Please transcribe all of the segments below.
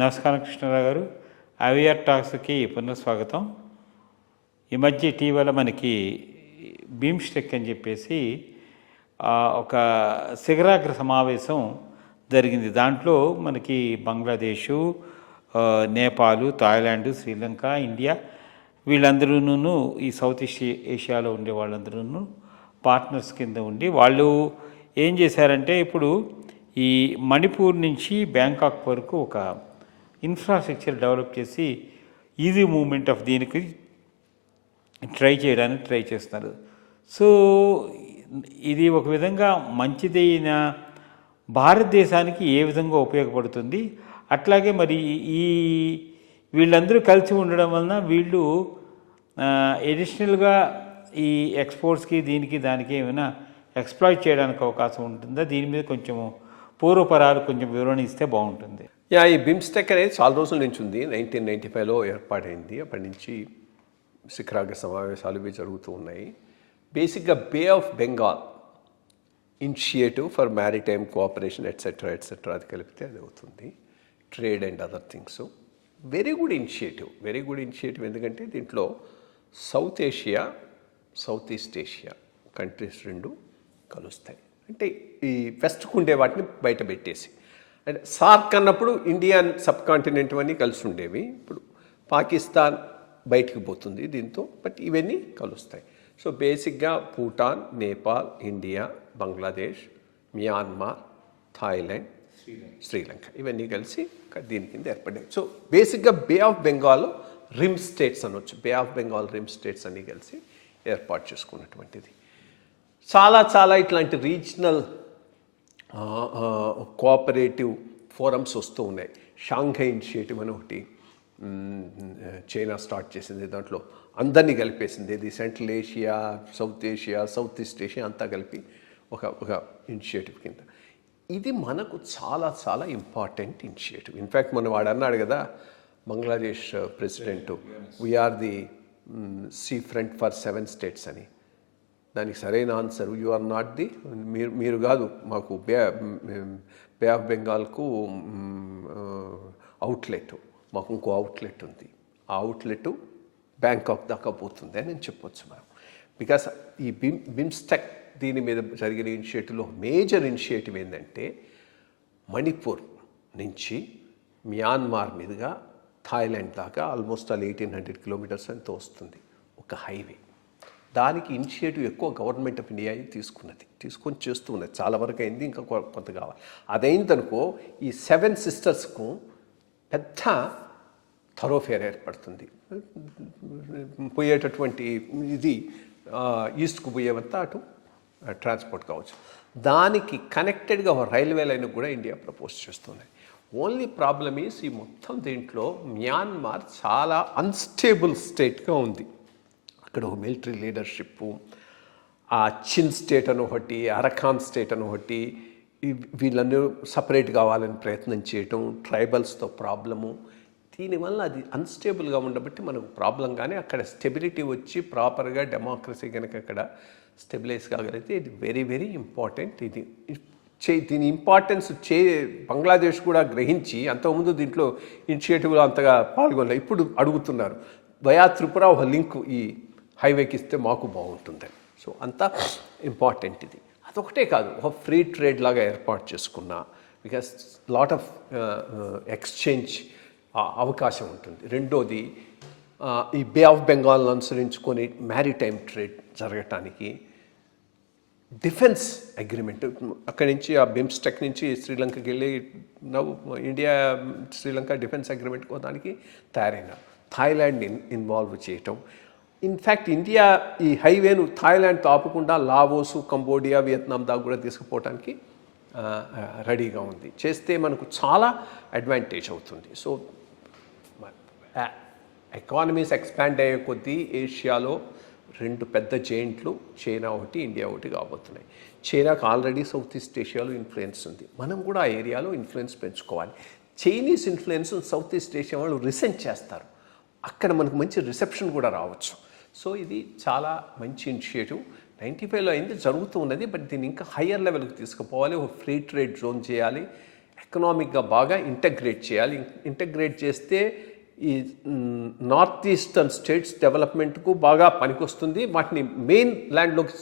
నమస్కారం కృష్ణారావు గారు. అవియర్ టాక్స్కి పునఃస్వాగతం. ఈ మధ్య ఇటీవల మనకి బీమ్స్టెక్ అని చెప్పేసి ఒక శిఖరాగ్ర సమావేశం జరిగింది. దాంట్లో మనకి బంగ్లాదేశు, నేపాల్, థాయిలాండ్, శ్రీలంక, ఇండియా వీళ్ళందరూ ఈ సౌత్ ఈస్ట్ ఏషియాలో ఉండే వాళ్ళందరూ పార్ట్నర్స్ కింద ఉండి వాళ్ళు ఏం చేశారంటే ఇప్పుడు ఈ మణిపూర్ నుంచి బ్యాంకాక్ వరకు ఒక ఇన్ఫ్రాస్ట్రక్చర్ డెవలప్ చేసి ఈజీ మూవ్మెంట్ ఆఫ్ దీనికి ట్రై చేస్తున్నారు. సో ఇది ఒక విధంగా మంచిదైన భారతదేశానికి ఏ విధంగా ఉపయోగపడుతుంది, అట్లాగే మరి ఈ వీళ్ళందరూ కలిసి ఉండడం వలన వీళ్ళు ఎడిషనల్గా ఈ ఎక్స్పోర్ట్స్కి దానికి ఏమైనా ఎక్స్ప్లాయిట్ చేయడానికి అవకాశం ఉంటుందా? దీని మీద కొంచెం పూర్వపరాలు కొంచెం వివరణ ఇస్తే బాగుంటుంది. ఈ బిమ్స్టెక్ అనేది చాలా రోజుల నుంచి ఉంది. 1995లో ఏర్పాటైంది. అప్పటి నుంచి శిఖరాగ్ర సమావేశాలు ఇవి జరుగుతూ ఉన్నాయి. బేసిక్గా bay of Bengal initiative for maritime cooperation etcetera అది కలిపితే అది అవుతుంది. Trade and other things. Very good initiative ఎందుకంటే దీంట్లో South Asia, South East Asia countries రెండు కలుస్తాయి. అంటే ఈ వెస్ట్కు ఉండే వాటిని బయట పెట్టేసి, అంటే సార్క్ అన్నప్పుడు ఇండియన్ సబ్ కాంటినెంట్ అన్నీ కలిసి ఉండేవి. ఇప్పుడు పాకిస్తాన్ బయటికి పోతుంది దీంతో, బట్ ఇవన్నీ కలుస్తాయి. సో బేసిక్గా Bhutan, Nepal, India, Bangladesh, Myanmar, Thailand, Sri Lanka ఇవన్నీ కలిసి దీని కింద ఏర్పడ్డాయి. సో బేసిక్గా bay of Bengal rim states అనొచ్చు. బే ఆఫ్ బెంగాల్ రిమ్ స్టేట్స్ అన్నీ కలిసి ఏర్పాటు చేసుకున్నటువంటిది. చాలా ఇట్లాంటి రీజనల్ కోఆపరేటివ్ ఫోరమ్స్ వస్తూ ఉన్నాయి. షాంఘై ఇనిషియేటివ్ అని ఒకటి చైనా స్టార్ట్ చేసింది. దాంట్లో అందరినీ కలిపేసింది. ఇది central Asia, south Asia, South East Asia అంతా కలిపి ఒక ఇనిషియేటివ్ కింద. ఇది మనకు చాలా ఇంపార్టెంట్ ఇనిషియేటివ్. ఇన్ఫ్యాక్ట్ మొన్న వాడు అన్నాడు కదా, Bangladesh president, we are the sea front for 7 states అని. దానికి సరైన answer you are not the, మీరు కాదు, మాకు బే ఆఫ్ బెంగాల్కు అవుట్లెట్, మాకు ఇంకో అవుట్లెట్ ఉంది. ఆ అవుట్లెట్ బ్యాంకాక్ దాకా పోతుంది అని చెప్పొచ్చు మనం. బికాస్ ఈ బిమ్స్టెక్ దీని మీద జరిగిన ఇనిషియేటివ్లో మేజర్ ఇనిషియేటివ్ ఏంటంటే మణిపూర్ నుంచి మియాన్మార్ మీదుగా థాయిలాండ్ దాకా ఆల్మోస్ట్ 1800 కిలోమీటర్స్ ఎంతో వస్తుంది ఒక హైవే. దానికి ఇనిషియేటివ్ ఎక్కువ గవర్నమెంట్ ఆఫ్ ఇండియా తీసుకొని చేస్తూ ఉన్నది. చాలా వరకు అయింది, ఇంకా కొంత కావాలి. అదైందనుకో ఈ 7 సిస్టర్స్కు పెద్ద థరోఫేర్ ఏర్పడుతుంది. పోయేటటువంటి ఇది ఈస్ట్కు పోయేవంతా అటు ట్రాన్స్పోర్ట్ కావచ్చు. దానికి కనెక్టెడ్గా రైల్వే లైన్ కూడా ఇండియా ప్రపోజ్ చేస్తుంది. ఓన్లీ ప్రాబ్లమ్ ఈస్ ఈ మొత్తం దీంట్లో మియాన్మార్ చాలా అన్స్టేబుల్ స్టేట్గా ఉంది. అక్కడ ఒక మిలిటరీ లీడర్షిప్, ఆ చిన్ స్టేట్ అని ఒకటి, అరకాన్ స్టేట్ అని ఒకటి, వీళ్ళందరూ సపరేట్ కావాలని ప్రయత్నం చేయటం, ట్రైబల్స్తో ప్రాబ్లము. దీనివల్ల అది అన్స్టేబుల్గా ఉండబట్టి మనకు ప్రాబ్లం. కానీ అక్కడ స్టెబిలిటీ వచ్చి ప్రాపర్గా డెమోక్రసీ కనుక అక్కడ స్టెబిలైజ్ కాగలిగితే ఇది వెరీ ఇంపార్టెంట్. దీని ఇంపార్టెన్స్ బంగ్లాదేశ్ కూడా గ్రహించి అంతకుముందు దీంట్లో ఇనిషియేటివ్లో అంతగా పాల్గొనలేదు. ఇప్పుడు అడుగుతున్నారు వయా త్రిపుర ఒక లింక్ ఈ హైవేకి ఇస్తే మాకు బాగుంటుందని. సో అంతా ఇంపార్టెంట్ ఇది. అదొకటే కాదు, ఒక ఫ్రీ ట్రేడ్ లాగా ఏర్పాటు చేసుకున్నా, బికాస్ లాట్ ఆఫ్ ఎక్స్చేంజ్ అవకాశం ఉంటుంది. రెండోది ఈ బే ఆఫ్ బెంగాల్ను అనుసరించుకొని మ్యారిటైమ్ ట్రేడ్ జరగటానికి డిఫెన్స్ అగ్రిమెంట్, అక్కడి నుంచి ఆ బిమ్స్టెక్ నుంచి శ్రీలంకకి వెళ్ళి ఇండియా శ్రీలంక డిఫెన్స్ అగ్రిమెంట్ కోదానికి తయారైనారు. థాయిలాండ్ ఇన్వాల్వ్ చేయటం. ఇన్ఫ్యాక్ట్ ఇండియా ఈ హైవేను థాయిలాండ్తో ఆపకుండా లావోసు, కంబోడియా, వియత్నాం దాకా కూడా తీసుకుపోవడానికి రెడీగా ఉంది. చేస్తే మనకు చాలా అడ్వాంటేజ్ అవుతుంది. సో ఎకానమీస్ ఎక్స్పాండ్ అయ్యే కొద్దీ ఏషియాలో 2 పెద్ద జైంట్లు, చైనా ఒకటి, ఇండియా ఒకటి కాబోతున్నాయి. చైనాకు ఆల్రెడీ సౌత్ ఈస్ట్ ఏషియాలో ఇన్ఫ్లుయెన్స్ ఉంది. మనం కూడా ఆ ఏరియాలో ఇన్ఫ్లుయెన్స్ పెంచుకోవాలి. Chinese influence south East Asia వాళ్ళు రిసెంట్ చేస్తారు. అక్కడ మనకు మంచి రిసెప్షన్ కూడా రావచ్చు. సో ఇది చాలా మంచి ఇనిషియేటివ్. 95లో అయింది, జరుగుతూ ఉన్నది. బట్ దీన్ని ఇంకా హయ్యర్ లెవెల్కి తీసుకుపోవాలి. ఒక ఫ్రీ ట్రేడ్ జోన్ చేయాలి. ఎకనామిక్గా బాగా ఇంటగ్రేట్ చేయాలి. ఇంటగ్రేట్ చేస్తే ఈ నార్త్ ఈస్టర్న్ స్టేట్స్ డెవలప్మెంట్కు బాగా పనికొస్తుంది. వాటిని మెయిన్ ల్యాండ్లోకి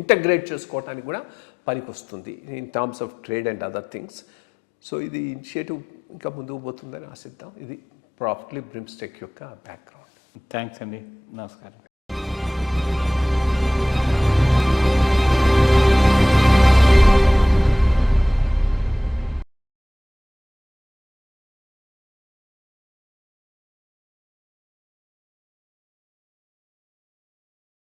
ఇంటగ్రేట్ చేసుకోవడానికి కూడా పనికొస్తుంది in terms of trade and other things. So ఇది ఇనిషియేటివ్ ఇంకా ముందుకు పోతుందని ఆశిద్దాం. ఇది ప్రాఫిట్లీ బ్రిమ్స్టెక్ యొక్క బ్యాక్గ్రౌండ్. థ్యాంక్స్ అండి. నమస్కారం.